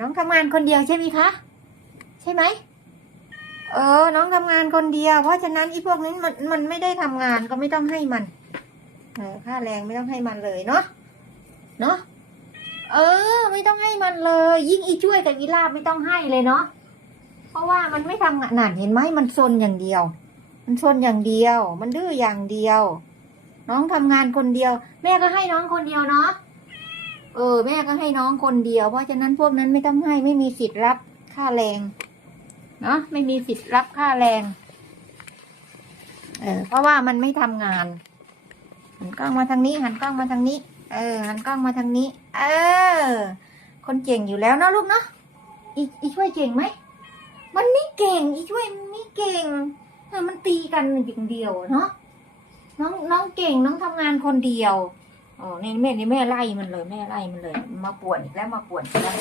น้องทำงานคนเดียวใช่ไหมคะ ใช่ไหมเออ น้องทำงานคนเดียว เพราะฉะนั้นอีพวกนี้มันมันไม่ได้ทำงานก็ไม่ต้องให้มันเออค่าแรงไม่ต้องให้มันเลยเนาะเนาะเออ ไม่ต้องให้มันเลย ยิ่งอีช่วยกับวิลาไม่ต้องให้เลยเนาะเพราะว่ามันไม่ทำงานนั่นเห็นไหมมันซนอย่างเดียว มันซนอย่างเดียว มันดื้ออย่างเดียว น้องทำงานคนเดียว แม่ก็ให้น้องคนเดียวเนาะ เออ แม่ก็ให้น้องคนเดียว เพราะฉะนั้นพวกนั้นไม่ต้องให้ไม่มีสิทธิ์รับค่าแรง เนาะไม่มีสิทธิ์รับค่าแรง เออ เพราะว่ามันไม่ทำงาน หันกล้องมาทางนี้ หันกล้องมาทางนี้ เออ หันกล้องมาทางนี้ เออ คนเก่งอยู่แล้วเนาะลูกเนาะอีอีช่วยเก่งไหมมันไม่เก่ง อีช่วยมันไม่เก่งเออมันตีกันอย่างเดียวเนาะน้องน้องเก่งน้องทำงานคนเดียว อ๋อนี่แม่นี่แม่ไล่มันเลยแม่ไล่มันเลย มาป่วนอีกแล้วมาป่วนอีกแล้ว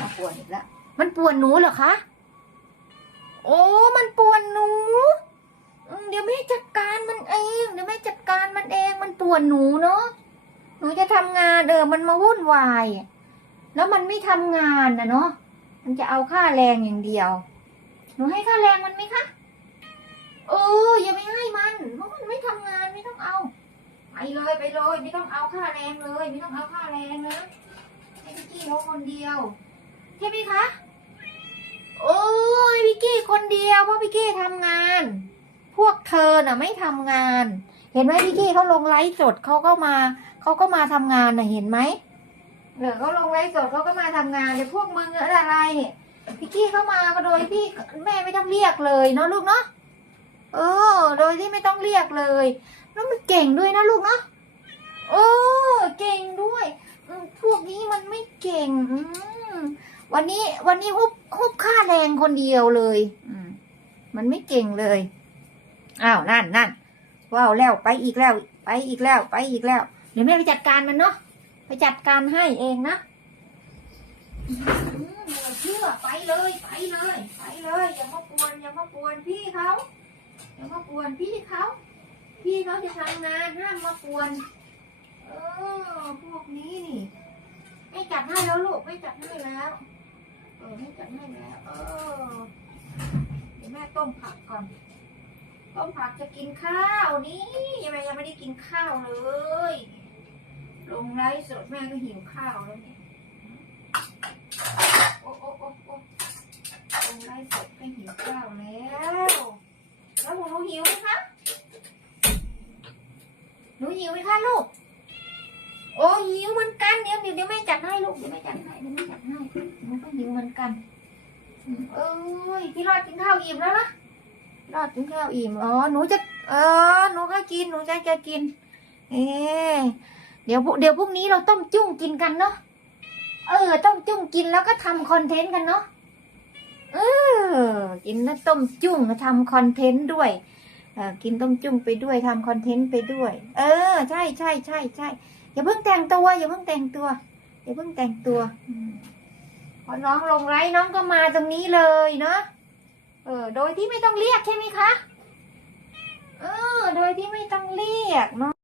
มาป่วนอีกแล้วมันป่วนหนูเหรอคะโอ้มันป่วนหนูเดี๋ยวแม่จัดการมันเองเดี๋ยวแม่จัดการมันเองมันป่วนหนูเนาะหนูจะทำงานเออมันมาวุ่นวาย แล้วมันไม่ทำงานนะเนาะมันจะเอาค่าแรงอย่างเดียว หนูให้ค่าแรงมันไหมคะเอออย่าไปให้มันเพราะมันไม่ ไปเลยไปเลย ไม่ต้องเอาค่าแรงเลย ไม่ต้องเอาค่าแรงนะให้พี่กี้เขาคนเดียวใช่ไหมคะโอ้ยพี่กี้คนเดียวเพราะพี่กี้ทำงาน พวกเธอน่ะไม่ทำงาน เห็นไหมพี่กี้เขาลงไลฟ์สดเขาก็มาเขาก็มาทำงานน่ะเห็นไหมเออเขาลงไลฟ์สดเขาก็มาทำงานแต่พวกมึงอะไรเนี่ยพี่กี้เขามาก็โดยพี่แม่ไม่ต้องเรียกเลยเนาะลูกเนาะเออ โดยที่ไม่ต้องเรียกเลย แล้วมันเก่งด้วยนะลูกเนาะเออเก่งด้วย พวกนี้มันไม่เก่งวันนี้ วันนี้ฮุบฮุบค่าแรงคนเดียวเลยมันไม่เก่งเลยอ้าวนั่นนั่นว้าวแล้วไปอีกแล้ว ไปอีกแล้ว ไปอีกแล้ว เดี๋ยวแม่ไปจัดการมันเนาะไปจัดการให้เองนะอืมไม่เชื่อไปเลยไปเลย ไปเลย อย่ามากวนอย่ามากวนพี่เขาอย่ามากวนพี่เขา พี่เขาจะทำงานห้ามมากวนเออพวกนี้นี่ไม่จัดให้แล้วลูกไม่จัดให้แล้วเออไม่จัดให้แล้ว เออเดี๋ยวแม่ต้มผักก่อนต้มผักจะกินข้าวนี่ยังไม่ยังไม่ได้กินข้าวเลย ลงไลฟ์สดแม่ก็หิวข้าวแล้วเนี่ยโอ้โอ้โอ้โอ้ลงไลฟ์สดก็หิวข้าวแล้ว แล้วหนูหิวไหมคะ หนูหิวไหมคะลูก โอ้หิวเหมือนกันเดี๋ยวเดี๋ยวแม่จัดให้ลูกเดี๋ยวแม่จัดให้เดี๋ยวแม่จัดให้หนูก็หิวเหมือนกันเอ้ยพี่รอดกินข้าวอิ่มแล้วนะรอดกินข้าวอิ่มอ๋อหนูจะ เออหนูก็กินหนูจะจะกิน เอเดี๋ยวเดี๋ยวพรุ่งนี้เราต้มจุ้งกินกันเนาะเออ ต้มจุ้งกินแล้วก็ทำคอนเทนต์กันเนาะเออกินแล้วต้มจุ้งทำคอนเทนต์ด้วย กินต้มจุ้งไปด้วยทำคอนเทนต์ไปด้วย เออ ใช่ใช่ใช่ใช่อย่าเพิ่งแต่งตัวอย่าเพิ่งแต่งตัวอย่าเพิ่งแต่งตัวพอน้องลงไลฟ์น้องก็มาตรงนี้เลยเนาะเออ โดยที่ไม่ต้องเรียกใช่ไหมคะเออ โดยที่ไม่ต้องเรียกเนาะ